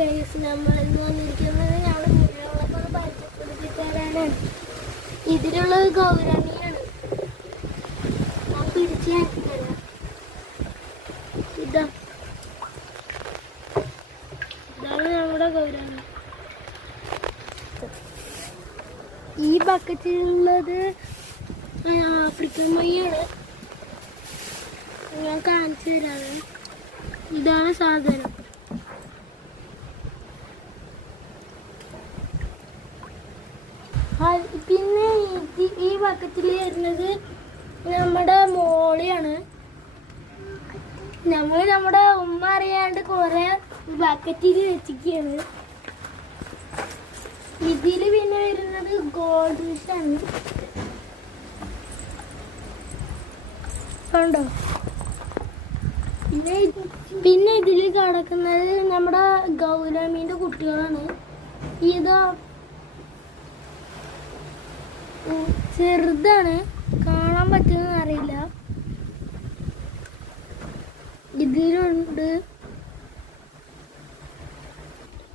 Guys, നമ്മളിന്ന് വന്നിരിക്കുന്നത് ഞങ്ങളുടെ വീടുകളൊക്കെ പരിചയപ്പെടുത്തിത്തരാനാണ്. ഇതിലുള്ളത് ഗൗരാണിയാണ്. ഞാൻ പിടിച്ച് തരാം. ഇതാണ് നമ്മുടെ ഗൗരാണി. ഈ ബക്കറ്റിലുള്ളത് ആഫ്രിക്കൻ മൊയ്യാണ്. ഞാൻ കാണിച്ചു തരാണ്. ഇതാണ് സാധനം. പിന്നെ ഈ ബക്കറ്റിൽ വരുന്നത് നമ്മുടെ മോളിയാണ്. നമ്മുടെ ഉമ്മ അറിയാണ്ട് കുറെ ബക്കറ്റിൽ വെച്ചിരിക്കുകയാണ്. ഇതിൽ പിന്നെ വരുന്നത് ഗോൾഡ് ഫിഷാണ്. ഉണ്ടോ? പിന്നെ ഇതിൽ കിടക്കുന്നത് നമ്മുടെ ഗൗരമീൻ്റെ കുട്ടികളാണ്. ഇത് ചെറുതാണ്, കാണാൻ പറ്റുമെന്ന് അറിയില്ല. ഇതിലുണ്ട്.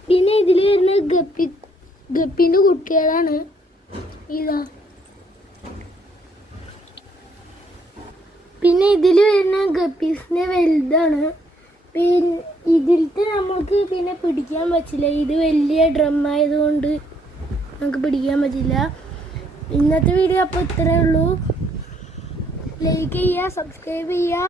പിന്നെ ഇതിൽ വരുന്ന ഗപ്പിൻ്റെ കുട്ടികളാണ്. ഇതാ. പിന്നെ ഇതിൽ വരുന്ന ഗപ്പീസിൻ്റെ വലുതാണ്. പിന്നെ ഇതിലത്തെ നമുക്ക് പിന്നെ പിടിക്കാൻ പറ്റില്ല. ഇത് വലിയ ഡ്രം ആയതുകൊണ്ട് നമുക്ക് പിടിക്കാൻ പറ്റില്ല. ഇന്നത്തെ വീഡിയോ അപ്പോൾ ഇത്രയേ ഉള്ളൂ. ലൈക്ക് ചെയ്യുക, സബ്സ്ക്രൈബ് ചെയ്യുക.